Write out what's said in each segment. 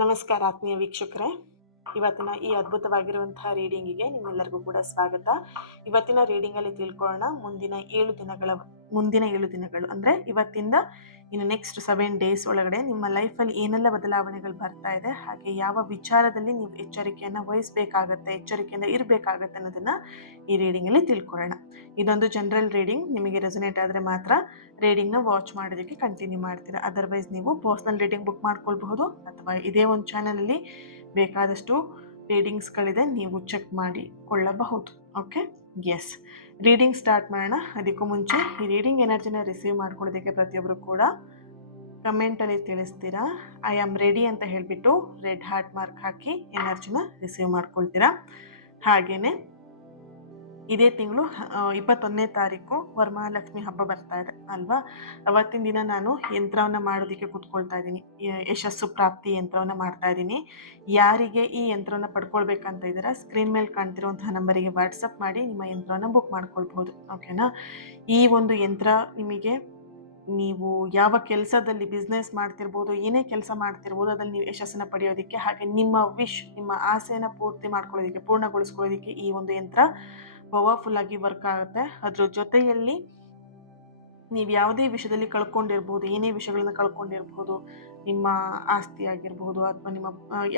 ನಮಸ್ಕಾರ ಆತ್ಮೀಯ ವೀಕ್ಷಕರೇ. ಇವತ್ತಿನ ಈ ಅದ್ಭುತವಾಗಿರುವಂತಹ ರೀಡಿಂಗಿಗೆ ನಿಮ್ಮೆಲ್ಲರಿಗೂ ಕೂಡ ಸ್ವಾಗತ. ಇವತ್ತಿನ ರೀಡಿಂಗಲ್ಲಿ ತಿಳ್ಕೊಳ್ಳೋಣ ಮುಂದಿನ 7 ದಿನಗಳು ಅಂದರೆ ಇವತ್ತಿಂದ ಇನ್ನು ನೆಕ್ಸ್ಟ್ 7 ಡೇಸ್ ಒಳಗಡೆ ನಿಮ್ಮ ಲೈಫಲ್ಲಿ ಏನೆಲ್ಲ ಬದಲಾವಣೆಗಳು ಬರ್ತಾ ಇದೆ, ಹಾಗೆ ಯಾವ ವಿಚಾರದಲ್ಲಿ ನೀವು ಎಚ್ಚರಿಕೆಯನ್ನು ವಹಿಸಬೇಕಾಗತ್ತೆ, ಎಚ್ಚರಿಕೆಯಿಂದ ಇರಬೇಕಾಗತ್ತೆ ಅನ್ನೋದನ್ನ ಈ ರೀಡಿಂಗಲ್ಲಿ ತಿಳ್ಕೊಳ್ಳೋಣ. ಇದೊಂದು ಜನರಲ್ ರೀಡಿಂಗ್. ನಿಮಗೆ ರೆಸೊನೇಟ್ ಆದರೆ ಮಾತ್ರ ರೀಡಿಂಗ್ನ ವಾಚ್ ಮಾಡೋದಕ್ಕೆ ಕಂಟಿನ್ಯೂ ಮಾಡ್ತೀರಾ. ಅದರ್ವೈಸ್ ನೀವು ಪರ್ಸ್ನಲ್ ರೀಡಿಂಗ್ ಬುಕ್ ಮಾಡ್ಕೊಳ್ಬಹುದು ಅಥವಾ ಇದೇ ಒಂದು ಚಾನಲಲ್ಲಿ ಬೇಕಾದಷ್ಟು ರೀಡಿಂಗ್ಸ್ಗಳಿದೆ, ನೀವು ಚೆಕ್ ಮಾಡಿಕೊಳ್ಳಬಹುದು. ಓಕೆ, ಎಸ್, ರೀಡಿಂಗ್ ಸ್ಟಾರ್ಟ್ ಮಾಡೋಣ. ಅದಕ್ಕೂ ಮುಂಚೆ ಈ ರೀಡಿಂಗ್ ಎನರ್ಜಿನ ರಿಸೀವ್ ಮಾಡ್ಕೊಳ್ಳೋದಕ್ಕೆ ಪ್ರತಿಯೊಬ್ಬರು ಕೂಡ ಕಮೆಂಟಲ್ಲಿ ತಿಳಿಸ್ತೀರಾ ಐ ಆಮ್ ರೆಡಿ ಅಂತ ಹೇಳಿಬಿಟ್ಟು ರೆಡ್ ಹಾರ್ಟ್ ಮಾರ್ಕ್ ಹಾಕಿ ಎನರ್ಜಿನ ರಿಸೀವ್ ಮಾಡ್ಕೊಳ್ತೀರಾ. ಹಾಗೆಯೇ ಇದೇ ತಿಂಗಳು 21ನೇ ತಾರೀಕು ವರಮಹಾಲಕ್ಷ್ಮಿ ಹಬ್ಬ ಬರ್ತಾ ಇದೆ ಅಲ್ವಾ. ಅವತ್ತಿನ ದಿನ ನಾನು ಯಂತ್ರವನ್ನು ಮಾಡೋದಕ್ಕೆ ಕೂತ್ಕೊಳ್ತಾ ಇದ್ದೀನಿ. ಯಶಸ್ಸು ಪ್ರಾಪ್ತಿ ಯಂತ್ರವನ್ನು ಮಾಡ್ತಾ ಇದ್ದೀನಿ. ಯಾರಿಗೆ ಈ ಯಂತ್ರವನ್ನು ಪಡ್ಕೊಳ್ಬೇಕಂತ ಇದ್ದೀರಾ, ಸ್ಕ್ರೀನ್ ಮೇಲೆ ಕಾಣ್ತಿರುವಂತಹ ನಂಬರಿಗೆ ವಾಟ್ಸಪ್ ಮಾಡಿ ನಿಮ್ಮ ಯಂತ್ರವನ್ನು ಬುಕ್ ಮಾಡ್ಕೊಳ್ಬಹುದು. ಓಕೆನಾ. ಈ ಒಂದು ಯಂತ್ರ ನಿಮಗೆ, ನೀವು ಯಾವ ಕೆಲಸದಲ್ಲಿ ಬಿಸ್ನೆಸ್ ಮಾಡ್ತಿರ್ಬೋದು, ಏನೇ ಕೆಲಸ ಮಾಡ್ತಿರ್ಬೋದು, ಅದ್ರಲ್ಲಿ ನೀವು ಯಶಸ್ಸನ್ನು ಪಡೆಯೋದಕ್ಕೆ, ಹಾಗೆ ನಿಮ್ಮ ನಿಮ್ಮ ಆಸೆಯನ್ನು ಪೂರ್ಣಗೊಳಿಸ್ಕೊಳ್ಳೋದಕ್ಕೆ ಈ ಒಂದು ಯಂತ್ರ ಪವರ್ಫುಲ್ ಆಗಿ ವರ್ಕ್ ಆಗುತ್ತೆ. ಅದ್ರ ಜೊತೆಯಲ್ಲಿ ನೀವು ಯಾವುದೇ ವಿಷಯದಲ್ಲಿ ಕಳ್ಕೊಂಡಿರ್ಬೋದು, ಏನೇ ವಿಷಯಗಳನ್ನ ಕಳ್ಕೊಂಡಿರ್ಬೋದು, ನಿಮ್ಮ ಆಸ್ತಿ ಆಗಿರ್ಬೋದು ಅಥವಾ ನಿಮ್ಮ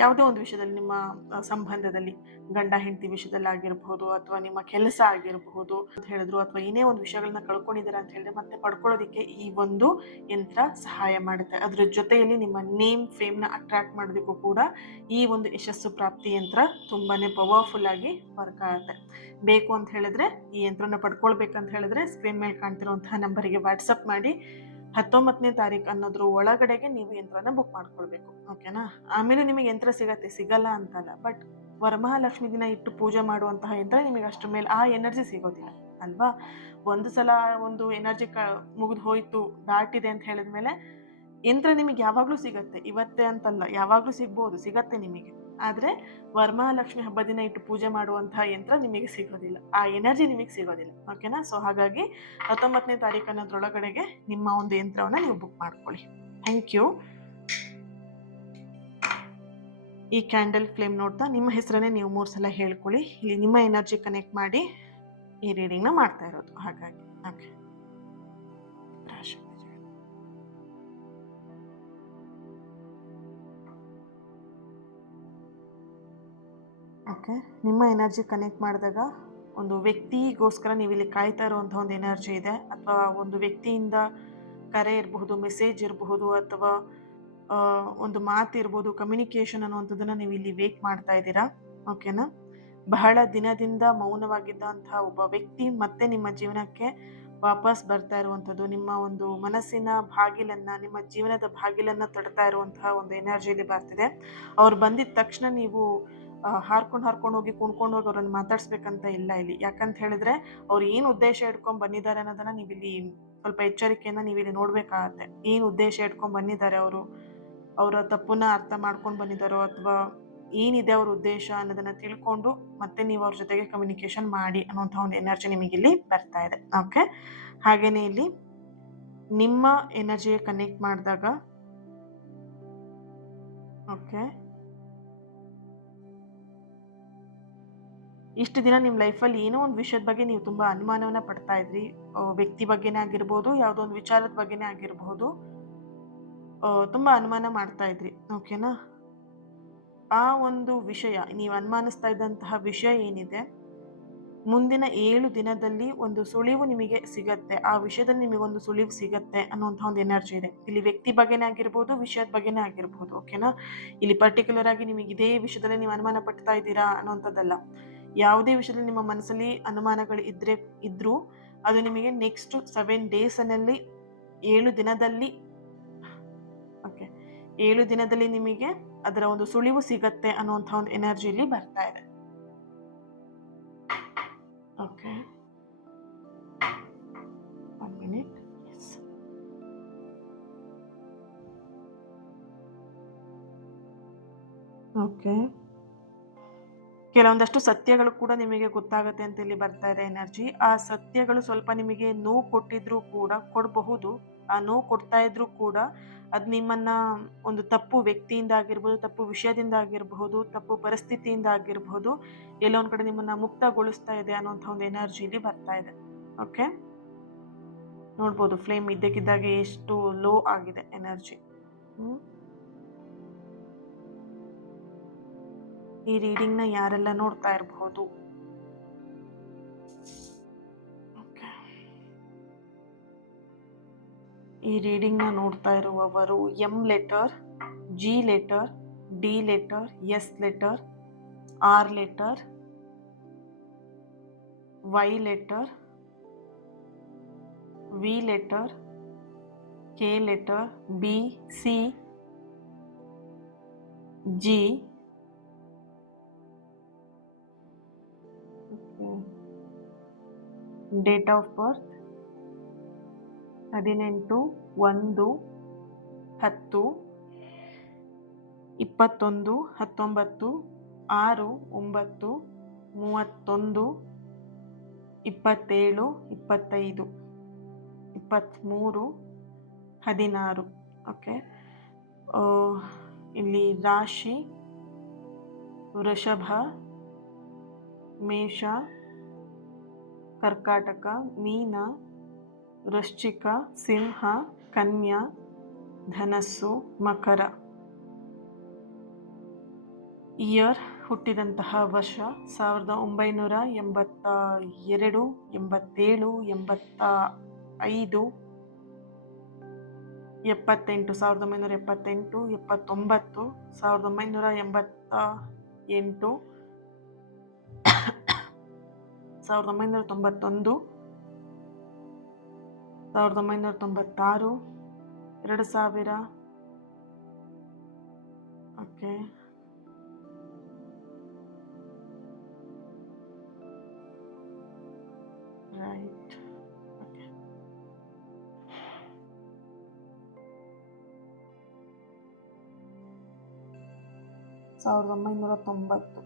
ಯಾವುದೇ ಒಂದು ವಿಷಯದಲ್ಲಿ, ನಿಮ್ಮ ಸಂಬಂಧದಲ್ಲಿ ಗಂಡ ಹೆಂಡತಿ ವಿಷಯದಲ್ಲಿ ಆಗಿರ್ಬೋದು ಅಥವಾ ನಿಮ್ಮ ಕೆಲಸ ಆಗಿರಬಹುದು ಅಂತ ಹೇಳಿದ್ರು, ಅಥವಾ ಏನೇ ಒಂದು ವಿಷಯಗಳನ್ನ ಕಳ್ಕೊಂಡಿದ್ದೀರಾ ಅಂತ ಹೇಳಿದ್ರೆ ಮತ್ತೆ ಪಡ್ಕೊಳ್ಳೋದಕ್ಕೆ ಈ ಒಂದು ಯಂತ್ರ ಸಹಾಯ ಮಾಡುತ್ತೆ. ಅದ್ರ ಜೊತೆಯಲ್ಲಿ ನಿಮ್ಮ ನೇಮ್ ಫೇಮ್ನ ಅಟ್ರಾಕ್ಟ್ ಮಾಡೋದಕ್ಕೂ ಕೂಡ ಈ ಒಂದು ಯಶಸ್ಸು ಪ್ರಾಪ್ತಿ ಯಂತ್ರ ತುಂಬಾನೇ ಪವರ್ಫುಲ್ ಆಗಿ ವರ್ಕ್ ಆಗುತ್ತೆ. ಬೇಕು ಅಂತ ಹೇಳಿದ್ರೆ, ಈ ಯಂತ್ರನ ಪಡ್ಕೊಳ್ಬೇಕಂತ ಹೇಳಿದ್ರೆ ಸ್ಕ್ರೀನ್ ಮೇಲೆ ಕಾಣ್ತಿರುವಂತಹ ನಂಬರಿಗೆ ವಾಟ್ಸಪ್ ಮಾಡಿ 19ನೇ ತಾರೀಕು ಅನ್ನೋದ್ರ ಒಳಗಡೆಗೆ ನೀವು ಯಂತ್ರನ ಬುಕ್ ಮಾಡ್ಕೊಳ್ಬೇಕು. ಓಕೆನಾ. ಆಮೇಲೆ ನಿಮಗೆ ಯಂತ್ರ ಸಿಗಲ್ಲ ಅಂತಲ್ಲ, ಬಟ್ ವರಮಹಾಲಕ್ಷ್ಮಿ ದಿನ ಇಟ್ಟು ಪೂಜೆ ಮಾಡುವಂತಹ ಯಂತ್ರ ನಿಮಗೆ ಅಷ್ಟರ ಮೇಲೆ ಆ ಎನರ್ಜಿ ಸಿಗೋದಿಲ್ಲ ಅಲ್ವಾ. ಒಂದು ಸಲ ಒಂದು ಎನರ್ಜಿ ಮುಗಿದು ಹೋಯ್ತು, ದಾಟಿದೆ ಅಂತ ಹೇಳಿದ್ಮೇಲೆ ಯಂತ್ರ ನಿಮಗೆ ಯಾವಾಗಲೂ ಸಿಗತ್ತೆ. ಇವತ್ತೇ ಅಂತಲ್ಲ, ಯಾವಾಗಲೂ ಸಿಗತ್ತೆ ನಿಮಗೆ. ಆದರೆ ವರಮಹಾಲಕ್ಷ್ಮಿ ಹಬ್ಬ ದಿನ ಇಟ್ಟು ಪೂಜೆ ಮಾಡುವಂತಹ ಯಂತ್ರ ನಿಮಗೆ ಸಿಗೋದಿಲ್ಲ, ಆ ಎನರ್ಜಿ ನಿಮಗೆ ಸಿಗೋದಿಲ್ಲ. ಓಕೆನಾ. ಸೊ ಹಾಗಾಗಿ 19ನೇ ತಾರೀಕು ಅನ್ನೋದ್ರೊಳಗಡೆಗೆ ನಿಮ್ಮ ಒಂದು ಯಂತ್ರವನ್ನು ನೀವು ಬುಕ್ ಮಾಡ್ಕೊಳ್ಳಿ. Thank you. ಈ ಕ್ಯಾಂಡಲ್ ಫ್ಲೇಮ್ ನೋಡ್ತಾ ನಿಮ್ಮ ಹೆಸರನ್ನೇ ನೀವು 3 ಸಲ ಹೇಳ್ಕೊಳ್ಳಿ. ಇಲ್ಲಿ ನಿಮ್ಮ ಎನರ್ಜಿ ಕನೆಕ್ಟ್ ಮಾಡಿ ಈ ರೀಡಿಂಗ್ನ ಮಾಡ್ತಾ ಇರೋದು. ಹಾಗಾಗಿ ಓಕೆ, ಓಕೆ. ನಿಮ್ಮ ಎನರ್ಜಿ ಕನೆಕ್ಟ್ ಮಾಡಿದಾಗ ಒಂದು ವ್ಯಕ್ತಿಗೋಸ್ಕರ ನೀವು ಇಲ್ಲಿ ಕಾಯ್ತಾ ಇರುವಂಥ ಒಂದು ಎನರ್ಜಿ ಇದೆ, ಅಥವಾ ಒಂದು ವ್ಯಕ್ತಿಯಿಂದ ಕರೆ ಇರಬಹುದು, ಮೆಸೇಜ್ ಇರಬಹುದು, ಅಥವಾ ಒಂದು ಮಾತು ಇರ್ಬೋದು, ಕಮ್ಯುನಿಕೇಷನ್ ಅನ್ನುವಂಥದ್ದನ್ನು ನೀವು ಇಲ್ಲಿ ವೇಟ್ ಮಾಡ್ತಾ ಇದ್ದೀರಾ. ಓಕೆನಾ. ಬಹಳ ದಿನದಿಂದ ಮೌನವಾಗಿದ್ದಂತಹ ಒಬ್ಬ ವ್ಯಕ್ತಿ ಮತ್ತೆ ನಿಮ್ಮ ಜೀವನಕ್ಕೆ ವಾಪಸ್ ಬರ್ತಾ ಇರುವಂಥದ್ದು, ನಿಮ್ಮ ಒಂದು ಮನಸ್ಸಿನ ಬಾಗಿಲನ್ನು, ನಿಮ್ಮ ಜೀವನದ ಬಾಗಿಲನ್ನು ತಡ್ತಾ ಇರುವಂತಹ ಒಂದು ಎನರ್ಜಿಲಿ ಬರ್ತಿದೆ. ಅವ್ರು ಬಂದಿದ ತಕ್ಷಣ ನೀವು ಹಾರ್ಕೊಂಡು ಹೋಗಿ ಕುಣ್ಕೊಂಡು ಹೋಗಿ ಅವ್ರನ್ನ ಮಾತಾಡ್ಸ್ಬೇಕಂತ ಇಲ್ಲ ಇಲ್ಲಿ. ಯಾಕಂತ ಹೇಳಿದ್ರೆ ಅವ್ರು ಏನು ಉದ್ದೇಶ ಇಟ್ಕೊಂಡು ಬಂದಿದ್ದಾರೆ ಅನ್ನೋದನ್ನ ನೀವಿಲ್ಲಿ ಸ್ವಲ್ಪ ಎಚ್ಚರಿಕೆಯಿಂದ ನೀವಿಲ್ಲಿ ನೋಡ್ಬೇಕಾಗತ್ತೆ. ಏನು ಉದ್ದೇಶ ಇಟ್ಕೊಂಡು ಬಂದಿದ್ದಾರೆ ಅವರು, ಅವರ ತಪ್ಪನ್ನ ಅರ್ಥ ಮಾಡ್ಕೊಂಡು ಬಂದಿದ್ದಾರೋ ಅಥವಾ ಏನಿದೆ ಅವ್ರ ಉದ್ದೇಶ ಅನ್ನೋದನ್ನ ತಿಳ್ಕೊಂಡು ಮತ್ತೆ ನೀವು ಅವ್ರ ಜೊತೆಗೆ ಕಮ್ಯುನಿಕೇಶನ್ ಮಾಡಿ ಅನ್ನೋಂಥ ಒಂದು ಎನರ್ಜಿ ನಿಮಗಿಲ್ಲಿ ಬರ್ತಾ ಇದೆ. ಓಕೆ. ಹಾಗೇನೆ ಇಲ್ಲಿ ನಿಮ್ಮ ಎನರ್ಜಿಗೆ ಕನೆಕ್ಟ್ ಮಾಡಿದಾಗ, ಓಕೆ, ಇಷ್ಟು ದಿನ ನಿಮ್ಮ ಲೈಫಲ್ಲಿ ಏನೋ ಒಂದು ವಿಷಯದ ಬಗ್ಗೆ ನೀವು ತುಂಬ ಅನುಮಾನವನ್ನು ಪಡ್ತಾ ಇದ್ರಿ. ವ್ಯಕ್ತಿ ಬಗ್ಗೆನೇ ಆಗಿರ್ಬೋದು, ಯಾವುದೋ ಒಂದು ವಿಚಾರದ ಬಗ್ಗೆನೇ ಆಗಿರಬಹುದು, ತುಂಬ ಅನುಮಾನ ಮಾಡ್ತಾ ಇದ್ರಿ. ಓಕೆನಾ. ಆ ಒಂದು ವಿಷಯ, ನೀವು ಅನುಮಾನಿಸ್ತಾ ಇದ್ದಂತಹ ವಿಷಯ ಏನಿದೆ, ಮುಂದಿನ 7 ದಿನದಲ್ಲಿ ಒಂದು ಸುಳಿವು ನಿಮಗೆ ಸಿಗತ್ತೆ. ಆ ವಿಷಯದಲ್ಲಿ ನಿಮಗೊಂದು ಸುಳಿವು ಸಿಗತ್ತೆ ಅನ್ನುವಂಥ ಒಂದು ಎನರ್ಜಿ ಇದೆ. ಇಲ್ಲಿ ವ್ಯಕ್ತಿ ಬಗ್ಗೆನೇ ಆಗಿರ್ಬೋದು, ವಿಷಯದ ಬಗ್ಗೆನೇ ಆಗಿರ್ಬೋದು. ಓಕೆನಾ. ಇಲ್ಲಿ ಪರ್ಟಿಕ್ಯುಲರ್ ಆಗಿ ನಿಮಗೆ ಇದೇ ವಿಷಯದಲ್ಲಿ ನೀವು ಅನುಮಾನ ಪಡ್ತಾ ಇದ್ದೀರಾ ಅನ್ನೋಂಥದ್ದಲ್ಲ. ಯಾವುದೇ ವಿಷಯದಲ್ಲಿ ನಿಮ್ಮ ಮನಸ್ಸಲ್ಲಿ ಅನುಮಾನಗಳು ಇದ್ರೂ ಅದು ನಿಮಗೆ ನೆಕ್ಸ್ಟ್ 7 ಡೇಸ್ನಲ್ಲಿ 7 ದಿನದಲ್ಲಿ, ಓಕೆ, 7 ದಿನದಲ್ಲಿ ನಿಮಗೆ ಅದರ ಒಂದು ಸುಳಿವು ಸಿಗತ್ತೆ ಅನ್ನುವಂಥ ಒಂದು ಎನರ್ಜಿಲಿ ಬರ್ತಾ ಇದೆ. Okay, 1 minute. Yes, okay. ಕೆಲವೊಂದಷ್ಟು ಸತ್ಯಗಳು ಕೂಡ ನಿಮಗೆ ಗೊತ್ತಾಗುತ್ತೆ ಅಂತ ಇಲ್ಲಿ ಬರ್ತಾ ಇದೆ ಎನರ್ಜಿ. ಆ ಸತ್ಯಗಳು ಸ್ವಲ್ಪ ನಿಮಗೆ ನೋವು ಕೊಟ್ಟಿದ್ರೂ ಕೂಡ, ಕೊಡಬಹುದು, ಆ ನೋವು ಕೊಡ್ತಾ ಇದ್ರೂ ಕೂಡ ಅದು ನಿಮ್ಮನ್ನ ಒಂದು ತಪ್ಪು ವ್ಯಕ್ತಿಯಿಂದ ಆಗಿರ್ಬೋದು, ತಪ್ಪು ವಿಷಯದಿಂದ ಆಗಿರಬಹುದು, ತಪ್ಪು ಪರಿಸ್ಥಿತಿಯಿಂದ ಆಗಿರಬಹುದು, ಎಲ್ಲೋ ಒಂದು ಕಡೆ ನಿಮ್ಮನ್ನ ಮುಕ್ತಗೊಳಿಸ್ತಾ ಇದೆ ಅನ್ನೋಂಥ ಒಂದು ಎನರ್ಜಿ ಇಲ್ಲಿ ಬರ್ತಾ ಇದೆ. ಓಕೆ, ನೋಡ್ಬೋದು ಫ್ಲೇಮ್ ಇದ್ದಕ್ಕಿದ್ದಾಗೆ ಎಷ್ಟು ಲೋ ಆಗಿದೆ ಎನರ್ಜಿ. ಈ ರೀಡಿಂಗ್ನ ಯಾರೆಲ್ಲ ನೋಡ್ತಾ ಇರಬಹುದು? ಈ ರೀಡಿಂಗ್ನ ನೋಡ್ತಾ ಇರುವವರು M letter, G letter, D letter, S letter, R letter, Y letter, V letter, K letter, B, C, G, date of birth 18, 19, 10, 19, 9, 10, 11, 9, 27, 28, 29, 30, 31, 16. Okay, ಇಲ್ಲಿ ರಾಶಿ ವೃಷಭ, ಮೇಷ, ಕರ್ಕಾಟಕ, ಮೀನ, ವೃಶ್ಚಿಕ, ಸಿಂಹ, ಕನ್ಯಾ, ಧನಸ್ಸು, ಮಕರ. ಇಯರ್ ಹುಟ್ಟಿದಂತಹ ವರ್ಷ 1982, 87, 85, 78, 1978, 79, 1988, 1991, 1996, 2000. Okay, right. ಓಕೆ, 1990.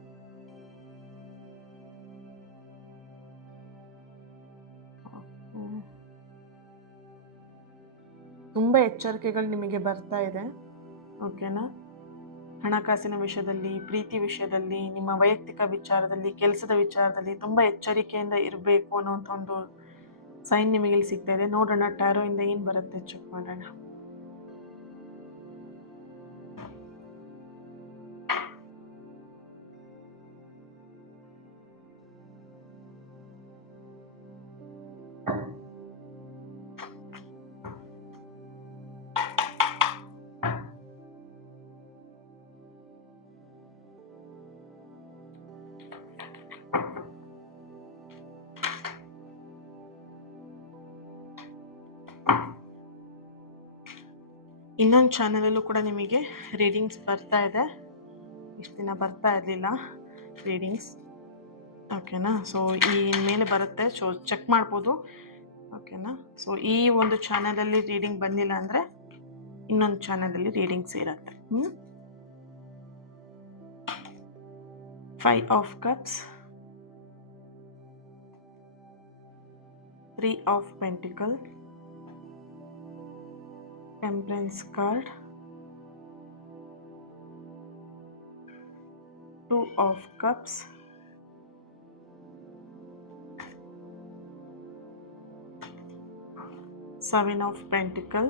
ತುಂಬ ಎಚ್ಚರಿಕೆಗಳು ನಿಮಗೆ ಬರ್ತಾ ಇದೆ. ಓಕೆನಾ? ಹಣಕಾಸಿನ ವಿಷಯದಲ್ಲಿ, ಪ್ರೀತಿ ವಿಷಯದಲ್ಲಿ, ನಿಮ್ಮ ವೈಯಕ್ತಿಕ ವಿಚಾರದಲ್ಲಿ, ಕೆಲಸದ ವಿಚಾರದಲ್ಲಿ ತುಂಬ ಎಚ್ಚರಿಕೆಯಿಂದ ಇರಬೇಕು ಅನ್ನೋಂಥ ಒಂದು ಸೈನ್ ನಿಮಗೆ ಇಲ್ಲಿ ಸಿಗ್ತಾ ಇದೆ. ನೋಡೋಣ ಟ್ಯಾರೋ ಇಂದ ಏನು ಬರುತ್ತೆ, ಚೆಕ್ ಮಾಡೋಣ. ಇನ್ನೊಂದು ಚಾನಲಲ್ಲೂ ಕೂಡ ನಿಮಗೆ ರೀಡಿಂಗ್ಸ್ ಬರ್ತಾ ಇದೆ. ಇಷ್ಟು ದಿನ ಬರ್ತಾ ಇರಲಿಲ್ಲ ರೀಡಿಂಗ್ಸ್. ಓಕೆನಾ? ಸೊ ಈ ಮೇಲೆ ಬರುತ್ತೆ, ಸೊ ಚೆಕ್ ಮಾಡ್ಬೋದು. ಓಕೆನಾ? ಸೊ ಈ ಒಂದು ಚಾನಲಲ್ಲಿ ರೀಡಿಂಗ್ ಬಂದಿಲ್ಲ ಅಂದರೆ ಇನ್ನೊಂದು ಚಾನಲಲ್ಲಿ ರೀಡಿಂಗ್ಸ್ ಇರುತ್ತೆ. 5 of cups, 3 of pentacle, Temperance card, 2 of cups, 7 of pentacle,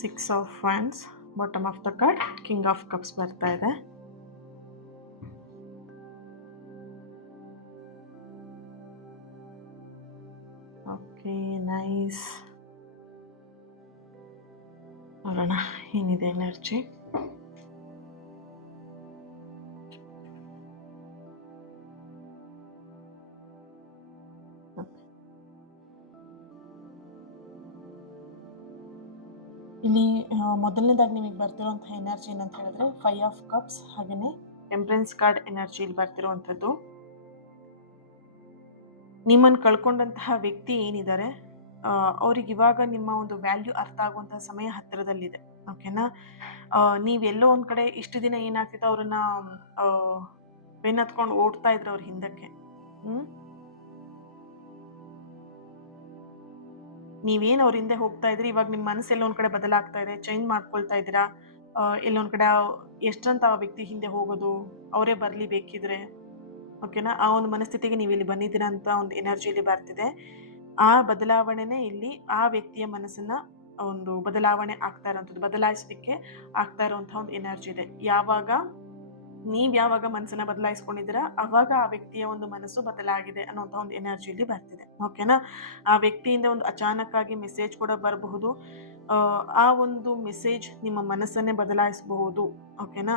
6 of wands. Bottom of the card king of cups ಬರ್ತಾ ಇದೆ. Okay, nice. ನೋಡೋಣ ಏನಿದೆ ಎನರ್ಜಿ. ಇಲ್ಲಿ ಮೊದಲನೇದಾಗಿ ನಿಮಗೆ ಬರ್ತಿರೋಂಥ ಎನರ್ಜಿ ಏನಂತ ಹೇಳಿದ್ರೆ 5 ಆಫ್ ಕಪ್ಸ್, ಹಾಗೆಯೇ ಟೆಂಪರೆನ್ಸ್ ಕಾರ್ಡ್ ಎನರ್ಜಿ ಇಲ್ಲಿ ಬರ್ತಿರುವಂಥದ್ದು. ನಿಮ್ಮನ್ನು ಕಳ್ಕೊಂಡಂತಹ ವ್ಯಕ್ತಿ ಏನಿದ್ದಾರೆ ಅವ್ರಿಗೆ ಇವಾಗ ನಿಮ್ಮ ಒಂದು ವ್ಯಾಲ್ಯೂ ಅರ್ಥ ಆಗುವಂತಹ ಸಮಯ ಹತ್ತಿರದಲ್ಲಿದೆ. ಓಕೆನಾ? ನೀವೆಲ್ಲೋ ಒಂದು ಕಡೆ ಇಷ್ಟು ದಿನ ಏನಾಗ್ತಿತ್ತು, ಅವ್ರನ್ನ ಬೆನ್ನತ್ಕೊಂಡು ಓಡ್ತಾ ಇದ್ರು ಅವ್ರ ಹಿಂದಕ್ಕೆ. ನೀವೇನು ಅವ್ರ ಹಿಂದೆ ಹೋಗ್ತಾ ಇದ್ರಿ, ಇವಾಗ ನಿಮ್ಮ ಮನಸ್ಸು ಎಲ್ಲೊಂದ್ ಕಡೆ ಬದಲಾಗ್ತಾ ಇದೆ, ಚೇಂಜ್ ಮಾಡ್ಕೊಳ್ತಾ ಇದ್ದೀರಾ. ಎಲ್ಲೊಂದ್ ಕಡೆ ಎಷ್ಟಂತ ಆ ವ್ಯಕ್ತಿ ಹಿಂದೆ ಹೋಗೋದು, ಅವರೇ ಬರ್ಲಿ ಬೇಕಿದ್ರೆ, ಓಕೆನಾ? ಆ ಒಂದು ಮನಸ್ಥಿತಿಗೆ ನೀವು ಇಲ್ಲಿ ಬಂದಿದ್ದೀರಾ ಅಂತ ಒಂದು ಎನರ್ಜಿ ಇಲ್ಲಿ ಬರ್ತಿದೆ. ಆ ಬದಲಾವಣೆನೇ ಇಲ್ಲಿ ಆ ವ್ಯಕ್ತಿಯ ಮನಸ್ಸನ್ನ ಒಂದು ಬದಲಾವಣೆ ಆಗ್ತಾ ಇರೋಂಥದ್ದು, ಬದಲಾಯಿಸೋದಕ್ಕೆ ಆಗ್ತಾ ಇರುವಂತಹ ಒಂದು ಎನರ್ಜಿ ಇದೆ. ಯಾವಾಗ ಮನಸ್ಸನ್ನ ಬದಲಾಯಿಸ್ಕೊಂಡಿದ್ದೀರಾ ಅವಾಗ ಆ ವ್ಯಕ್ತಿಯ ಒಂದು ಮನಸ್ಸು ಬದಲಾಗಿದೆ ಅನ್ನುವಂಥ ಒಂದು ಎನರ್ಜಿ ಇಲ್ಲಿ ಬರ್ತಿದೆ, ಓಕೆನಾ? ಆ ವ್ಯಕ್ತಿಯಿಂದ ಒಂದು ಅಚಾನಕ್ ಆಗಿ ಮೆಸೇಜ್ ಕೂಡ ಬರಬಹುದು. ಆ ಒಂದು ಮೆಸೇಜ್ ನಿಮ್ಮ ಮನಸ್ಸನ್ನೇ ಬದಲಾಯಿಸಬಹುದು, ಓಕೆನಾ?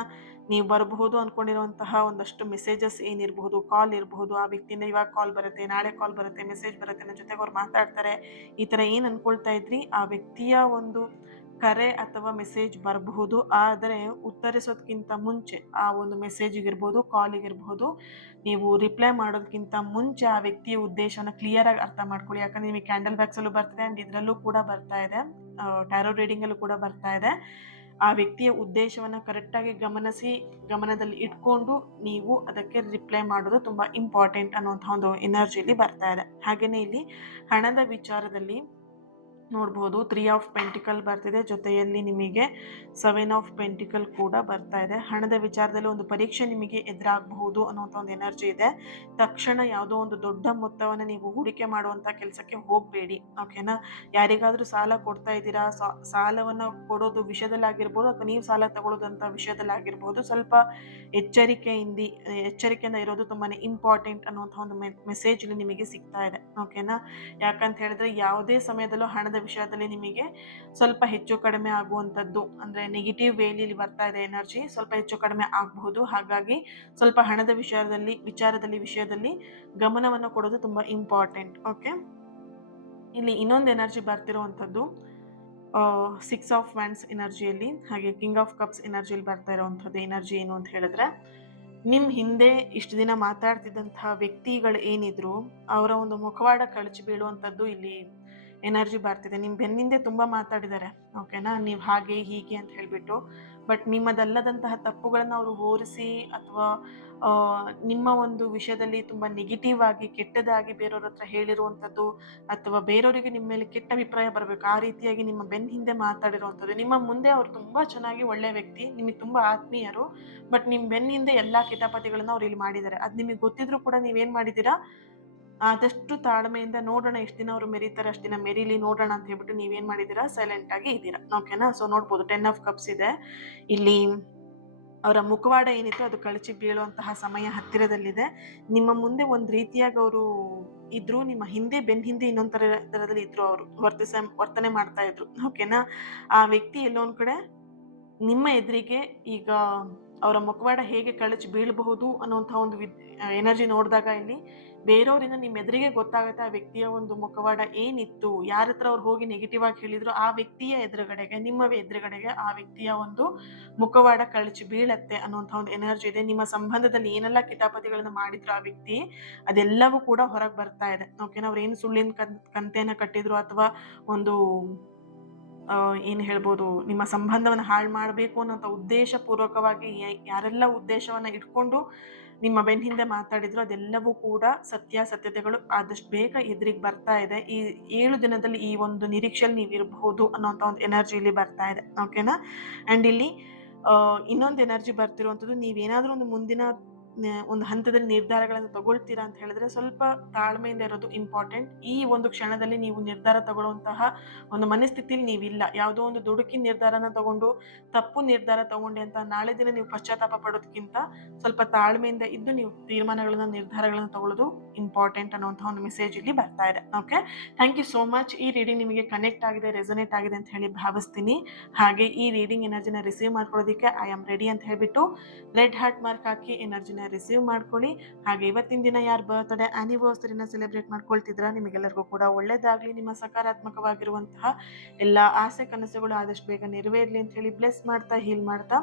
ನೀವು ಬರಬಹುದು ಅನ್ಕೊಂಡಿರುವಂತಹ ಒಂದಷ್ಟು ಮೆಸೇಜಸ್ ಏನಿರಬಹುದು, ಕಾಲ್ ಇರಬಹುದು, ಆ ವ್ಯಕ್ತಿಯಿಂದ ಇವಾಗ ಕಾಲ್ ಬರುತ್ತೆ, ನಾಳೆ ಕಾಲ್ ಬರುತ್ತೆ, ಮೆಸೇಜ್ ಬರುತ್ತೆ, ನನ್ನ ಜೊತೆಗೆ ಅವ್ರು ಮಾತಾಡ್ತಾರೆ, ಈ ಥರ ಏನು ಅನ್ಕೊಳ್ತಾ ಇದ್ರಿ ಆ ವ್ಯಕ್ತಿಯ ಒಂದು ಕರೆ ಅಥವಾ ಮೆಸೇಜ್ ಬರಬಹುದು. ಆದರೆ ಉತ್ತರಿಸೋದಕ್ಕಿಂತ ಮುಂಚೆ ಆ ಒಂದು ಮೆಸೇಜಿಗಿರ್ಬೋದು, ಕಾಲಿಗಿರ್ಬೋದು, ನೀವು ರಿಪ್ಲೈ ಮಾಡೋದಕ್ಕಿಂತ ಮುಂಚೆ ಆ ವ್ಯಕ್ತಿಯ ಉದ್ದೇಶವನ್ನು ಕ್ಲಿಯರ್ ಆಗಿ ಅರ್ಥ ಮಾಡ್ಕೊಳ್ಳಿ. ಯಾಕಂದ್ರೆ ನಿಮಗೆ ಕ್ಯಾಂಡಲ್ ಬ್ಯಾಗ್ಸಲ್ಲೂ ಬರ್ತಿದೆ ಆ್ಯಂಡ್ ಇದರಲ್ಲೂ ಕೂಡ ಬರ್ತಾ ಇದೆ, ಟ್ಯಾರೋ ರೀಡಿಂಗಲ್ಲೂ ಕೂಡ ಬರ್ತಾ ಇದೆ. ಆ ವ್ಯಕ್ತಿಯ ಉದ್ದೇಶವನ್ನು ಕರೆಕ್ಟಾಗಿ ಗಮನದಲ್ಲಿ ಇಟ್ಕೊಂಡು ನೀವು ಅದಕ್ಕೆ ರಿಪ್ಲೈ ಮಾಡೋದು ತುಂಬ ಇಂಪಾರ್ಟೆಂಟ್ ಅನ್ನುವಂಥ ಒಂದು ಎನರ್ಜಿಲಿ ಬರ್ತಾ ಇದೆ. ಹಾಗೆಯೇ ಇಲ್ಲಿ ಹಣದ ವಿಚಾರದಲ್ಲಿ ನೋಡ್ಬೋದು 3 ಆಫ್ ಪೆಂಟಿಕಲ್ ಬರ್ತಿದೆ, ಜೊತೆಯಲ್ಲಿ ನಿಮಗೆ 7 ಆಫ್ ಪೆಂಟಿಕಲ್ ಕೂಡ ಬರ್ತಾ ಇದೆ. ಹಣದ ವಿಚಾರದಲ್ಲಿ ಒಂದು ಪರೀಕ್ಷೆ ನಿಮಗೆ ಎದುರಾಗಬಹುದು ಅನ್ನುವಂಥ ಒಂದು ಎನರ್ಜಿ ಇದೆ. ತಕ್ಷಣ ಯಾವುದೋ ಒಂದು ದೊಡ್ಡ ಮೊತ್ತವನ್ನು ನೀವು ಹೂಡಿಕೆ ಮಾಡುವಂಥ ಕೆಲಸಕ್ಕೆ ಹೋಗಬೇಡಿ, ಓಕೆನಾ? ಯಾರಿಗಾದರೂ ಸಾಲ ಕೊಡ್ತಾ ಇದ್ದೀರಾ, ಸಾಲವನ್ನು ಕೊಡೋದು ವಿಷಯದಲ್ಲಾಗಿರ್ಬೋದು ಅಥವಾ ನೀವು ಸಾಲ ತಗೊಳ್ಳೋದಂಥ ವಿಷಯದಲ್ಲಾಗಿರ್ಬೋದು, ಸ್ವಲ್ಪ ಎಚ್ಚರಿಕೆಯಿಂದ ಇರೋದು ತುಂಬಾ ಇಂಪಾರ್ಟೆಂಟ್ ಅನ್ನುವಂಥ ಒಂದು ಮೆಸೇಜ್ ಇಲ್ಲಿ ನಿಮಗೆ ಸಿಗ್ತಾ ಇದೆ, ಓಕೆನಾ? ಯಾಕಂತ ಹೇಳಿದ್ರೆ ಯಾವುದೇ ಸಮಯದಲ್ಲೂ ಹಣದ ವಿಷಯದಲ್ಲಿ ನಿಮಗೆ ಸ್ವಲ್ಪ ಹೆಚ್ಚು ಕಡಿಮೆ ಆಗುವಂಥದ್ದು, ಅಂದರೆ ನೆಗೆಟಿವ್ ವೇಲಿ ಬರ್ತಾ ಇದೆ ಎನರ್ಜಿ, ಸ್ವಲ್ಪ ಹೆಚ್ಚು ಕಡಿಮೆ ಆಗಬಹುದು. ಹಾಗಾಗಿ ಸ್ವಲ್ಪ ಹಣದ ವಿಷಯದಲ್ಲಿ ಗಮನವನ್ನು ಕೊಡೋದು ತುಂಬ ಇಂಪಾರ್ಟೆಂಟ್, ಓಕೆ? ಇಲ್ಲಿ ಇನ್ನೊಂದು ಎನರ್ಜಿ ಬರ್ತಿರುವಂಥದ್ದು 6 ಆಫ್ ವ್ಯಾಂಡ್ಸ್ ಎನರ್ಜಿಯಲ್ಲಿ, ಹಾಗೆ ಕಿಂಗ್ ಆಫ್ ಕಪ್ಸ್ ಎನರ್ಜಿಯಲ್ಲಿ ಬರ್ತಾ ಇರುವಂಥದ್ದು ಎನರ್ಜಿ ಏನು ಅಂತ ಹೇಳಿದ್ರೆ, ನಿಮ್ಮ ಹಿಂದೆ ಇಷ್ಟು ದಿನ ಮಾತಾಡ್ತಿದ್ದಂತಹ ವ್ಯಕ್ತಿಗಳು ಏನಿದ್ರು ಅವರ ಒಂದು ಮುಖವಾಡ ಕಳಚಿ ಬೀಳುವಂಥದ್ದು ಇಲ್ಲಿ ಎನರ್ಜಿ ಬರ್ತಿದೆ. ನಿಮ್ಮ ಬೆನ್ನಿಂದೆ ತುಂಬ ಮಾತಾಡಿದ್ದಾರೆ, ಓಕೆನಾ? ನೀವು ಹಾಗೆ ಹೀಗೆ ಅಂತ ಹೇಳಿಬಿಟ್ಟು, ಬಟ್ ನಿಮ್ಮದಲ್ಲದಂತಹ ತಪ್ಪುಗಳನ್ನು ಅವರು ಹೋರಿಸಿ ಅಥವಾ ನಿಮ್ಮ ಒಂದು ವಿಷಯದಲ್ಲಿ ತುಂಬ ನೆಗೆಟಿವ್ ಆಗಿ ಕೆಟ್ಟದಾಗಿ ಬೇರೆಯವ್ರ ಹತ್ರ ಹೇಳಿರುವಂಥದ್ದು, ಅಥವಾ ಬೇರೆಯವರಿಗೆ ನಿಮ್ಮ ಮೇಲೆ ಕೆಟ್ಟ ಅಭಿಪ್ರಾಯ ಬರಬೇಕು ಆ ರೀತಿಯಾಗಿ ನಿಮ್ಮ ಬೆನ್ನ ಹಿಂದೆ ಮಾತಾಡಿರುವಂಥದ್ದು. ನಿಮ್ಮ ಮುಂದೆ ಅವರು ತುಂಬ ಚೆನ್ನಾಗಿ ಒಳ್ಳೆ ವ್ಯಕ್ತಿ, ನಿಮಗೆ ತುಂಬ ಆತ್ಮೀಯರು, ಬಟ್ ನಿಮ್ಮ ಬೆನ್ನ ಹಿಂದೆ ಎಲ್ಲ ಕಿತಾಪತಿಗಳನ್ನ ಅವ್ರು ಇಲ್ಲಿ ಮಾಡಿದ್ದಾರೆ. ಅದು ನಿಮಗೆ ಗೊತ್ತಿದ್ರು ಕೂಡ ನೀವೇನು ಮಾಡಿದ್ದೀರಾ, ಆದಷ್ಟು ತಾಳ್ಮೆಯಿಂದ ನೋಡೋಣ, ಎಷ್ಟು ದಿನ ಅವರು ಮೆರೀತಾರೆ ಅಷ್ಟು ದಿನ ಮೆರೀಲಿ ನೋಡೋಣ ಅಂತ ಹೇಳ್ಬಿಟ್ಟು ನೀವೇನು ಮಾಡಿದ್ದೀರಾ, ಸೈಲೆಂಟ್ ಆಗಿ ಇದ್ದೀರಾ, ಓಕೆನಾ? ಸೊ ನೋಡ್ಬೋದು 10 ಆಫ್ ಕಪ್ಸ್ ಇದೆ ಇಲ್ಲಿ. ಅವರ ಮುಖವಾಡ ಏನಿತ್ತು ಅದು ಕಳಚಿ ಬೀಳುವಂತಹ ಸಮಯ ಹತ್ತಿರದಲ್ಲಿದೆ. ನಿಮ್ಮ ಮುಂದೆ ಒಂದು ರೀತಿಯಾಗಿ ಅವರು ಇದ್ರು, ನಿಮ್ಮ ಹಿಂದೆ ಬೆನ್ನ ಹಿಂದೆ ಇನ್ನೊಂದು ಥರದಲ್ಲಿ ಇದ್ರು, ಅವರು ವರ್ತನೆ ಮಾಡ್ತಾ ಇದ್ರು, ಓಕೆನಾ? ಆ ವ್ಯಕ್ತಿ ಎಲ್ಲೋ ಒಂದು ಕಡೆ ನಿಮ್ಮ ಎದುರಿಗೆ ಈಗ ಅವರ ಮುಖವಾಡ ಹೇಗೆ ಕಳಚಿ ಬೀಳಬಹುದು ಅನ್ನುವಂಥ ಒಂದು ಎನರ್ಜಿ ನೋಡಿದಾಗ ಇಲ್ಲಿ ಬೇರೆಯವರಿಂದ ನಿಮ್ಮ ಎದುರಿಗೆ ಗೊತ್ತಾಗುತ್ತೆ ಆ ವ್ಯಕ್ತಿಯ ಒಂದು ಮುಖವಾಡ ಏನಿತ್ತು, ಯಾರ ಹತ್ರ ಅವ್ರು ಹೋಗಿ ನೆಗೆಟಿವ್ ಆಗಿ ಹೇಳಿದ್ರು ಆ ವ್ಯಕ್ತಿಯ ಎದುರುಗಡೆಗೆ, ನಿಮ್ಮ ಎದುರುಗಡೆಗೆ ಆ ವ್ಯಕ್ತಿಯ ಒಂದು ಮುಖವಾಡ ಕಳಚಿ ಬೀಳತ್ತೆ ಅನ್ನುವಂಥ ಒಂದು ಎನರ್ಜಿ ಇದೆ. ನಿಮ್ಮ ಸಂಬಂಧದಲ್ಲಿ ಏನೆಲ್ಲ ಕಿತಾಪತಿಗಳನ್ನ ಮಾಡಿದ್ರು ಆ ವ್ಯಕ್ತಿ, ಅದೆಲ್ಲವೂ ಕೂಡ ಹೊರಗೆ ಬರ್ತಾ ಇದೆ, ಓಕೆನಾ? ಅವ್ರು ಏನು ಸುಳ್ಳಿನ ಕಂತೆಯನ್ನು ಕಟ್ಟಿದ್ರು ಅಥವಾ ಒಂದು ಏನು ಹೇಳ್ಬೋದು, ನಿಮ್ಮ ಸಂಬಂಧವನ್ನು ಹಾಳು ಮಾಡಬೇಕು ಅನ್ನೋಂಥ ಉದ್ದೇಶಪೂರ್ವಕವಾಗಿ ಯಾರೆಲ್ಲ ಉದ್ದೇಶವನ್ನು ಇಟ್ಕೊಂಡು ನಿಮ್ಮ ಬೆನ್ನ ಹಿಂದೆ ಮಾತಾಡಿದ್ರು ಅದೆಲ್ಲವೂ ಕೂಡ ಸತ್ಯತೆಗಳು ಆದಷ್ಟು ಬೇಗ ಎದುರಿಗೆ ಬರ್ತಾ ಇದೆ. ಈ 7 ದಿನದಲ್ಲಿ ಈ ಒಂದು ನಿರೀಕ್ಷೆಯಲ್ಲಿ ನೀವು ಇರಬಹುದು ಅನ್ನೋಂಥ ಒಂದು ಎನರ್ಜಿ ಇಲ್ಲಿ ಬರ್ತಾ ಇದೆ, ಓಕೆನಾ? ಆ್ಯಂಡ್ ಇಲ್ಲಿ ಇನ್ನೊಂದು ಎನರ್ಜಿ ಬರ್ತಿರುವಂಥದ್ದು, ನೀವೇನಾದರೂ ಒಂದು ಮುಂದಿನ ಒಂದು ಹಂತದಲ್ಲಿ ನಿರ್ಧಾರಗಳನ್ನು ತಗೊಳ್ತೀರಾ ಅಂತ ಹೇಳಿದ್ರೆ ಸ್ವಲ್ಪ ತಾಳ್ಮೆಯಿಂದ ಇರೋದು ಇಂಪಾರ್ಟೆಂಟ್. ಈ ಒಂದು ಕ್ಷಣದಲ್ಲಿ ನೀವು ನಿರ್ಧಾರ ತಗೊಳ್ಳುವಂತಹ ಒಂದು ಮನಸ್ಥಿತಿಲಿ ನೀವಿಲ್ಲ. ಯಾವುದೋ ಒಂದು ದುಡುಕಿನ ನಿರ್ಧಾರನ ತಗೊಂಡು ತಪ್ಪು ನಿರ್ಧಾರ ತಗೊಂಡೆ ಅಂತ ನಾಳೆ ದಿನ ನೀವು ಪಶ್ಚಾತ್ತಾಪ ಪಡೋದಕ್ಕಿಂತ ಸ್ವಲ್ಪ ತಾಳ್ಮೆಯಿಂದ ಇದ್ದು ನೀವು ನಿರ್ಧಾರಗಳನ್ನು ತಗೊಳ್ಳೋದು ಇಂಪಾರ್ಟೆಂಟ್ ಅನ್ನುವಂಥ ಒಂದು ಮೆಸೇಜ್ ಇಲ್ಲಿ ಬರ್ತಾ ಇದೆ, okay? Thank you so much. ಈ ರೀಡಿಂಗ್ ನಿಮಗೆ ಕನೆಕ್ಟ್ ಆಗಿದೆ, ರೆಸೊನೇಟ್ ಆಗಿದೆ ಅಂತ ಹೇಳಿ ಭಾವಿಸ್ತೀನಿ. ಹಾಗೆ ಈ ರೀಡಿಂಗ್ ಎನರ್ಜಿನ ರಿಸೀವ್ ಮಾಡ್ಕೊಳ್ಳೋದಕ್ಕೆ ಐ ಆಮ್ ರೆಡಿ ಅಂತ ಹೇಳ್ಬಿಟ್ಟು ರೆಡ್ ಹಾರ್ಟ್ ಮಾರ್ಕ್ ಹಾಕಿ ಎನರ್ಜಿನ ರಿಸೀವ್ ಮಾಡ್ಕೊಳ್ಳಿ. ಹಾಗೆ ಇವತ್ತಿನ ದಿನ ಯಾರು ಬರ್ತ್ಡೇ ಆನಿವರ್ಸರಿನ ಸೆಲೆಬ್ರೇಟ್ ಮಾಡ್ಕೊಳ್ತಿದ್ರ ನಿಮಗೆಲ್ಲರಿಗೂ ಕೂಡ ಒಳ್ಳೇದಾಗ್ಲಿ. ನಿಮ್ಮ ಸಕಾರಾತ್ಮಕವಾಗಿರುವಂತಹ ಎಲ್ಲ ಆಸೆ ಕನಸುಗಳು ಆದಷ್ಟು ಬೇಗ ನೆರವೇರಲಿ ಅಂತ ಹೇಳಿ ಬ್ಲೆಸ್ ಮಾಡ್ತಾ ಹೀಲ್ ಮಾಡ್ತಾ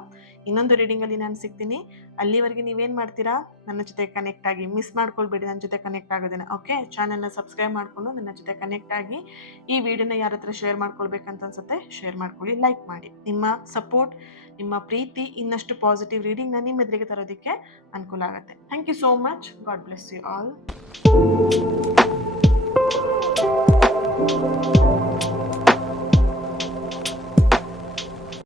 ಇನ್ನೊಂದು ರೀಡಿಂಗ್ ಅಲ್ಲಿ ನಾನು ಸಿಗ್ತೀನಿ. ಅಲ್ಲಿವರೆಗೆ ನೀವೇನ್ ಮಾಡ್ತೀರಾ, ನನ್ನ ಜೊತೆ ಕನೆಕ್ಟ್ ಆಗಿ, ಮಿಸ್ ಮಾಡ್ಕೊಳ್ಬೇಡಿ ನನ್ನ ಜೊತೆ ಕನೆಕ್ಟ್ ಆಗೋದನ್ನ, ಓಕೆ? ಚಾನೆಲ್ನ ಸಬ್ಸ್ಕ್ರೈಬ್ ಮಾಡ್ಕೊಂಡು ನನ್ನ ಜೊತೆ ಕನೆಕ್ಟ್ ಆಗಿ ಈ ವಿಡಿಯೋನ ಯಾರ ಹತ್ರ ಶೇರ್ ಮಾಡ್ಕೊಳ್ಬೇಕಂತ ಅನ್ಸುತ್ತೆ ಶೇರ್ ಮಾಡ್ಕೊಳ್ಳಿ, ಲೈಕ್ ಮಾಡಿ. ನಿಮ್ಮ ಸಪೋರ್ಟ್, ನಿಮ್ಮ ಪ್ರೀತಿ ಇನ್ನಷ್ಟು ಪಾಸಿಟಿವ್ ರೀಡಿಂಗ್ನ ನಿಮ್ಮ ಎದುರಿಗೆ ತರೋದಕ್ಕೆ ಅನುಕೂಲ ಆಗುತ್ತೆ. Thank you so much. God bless you all.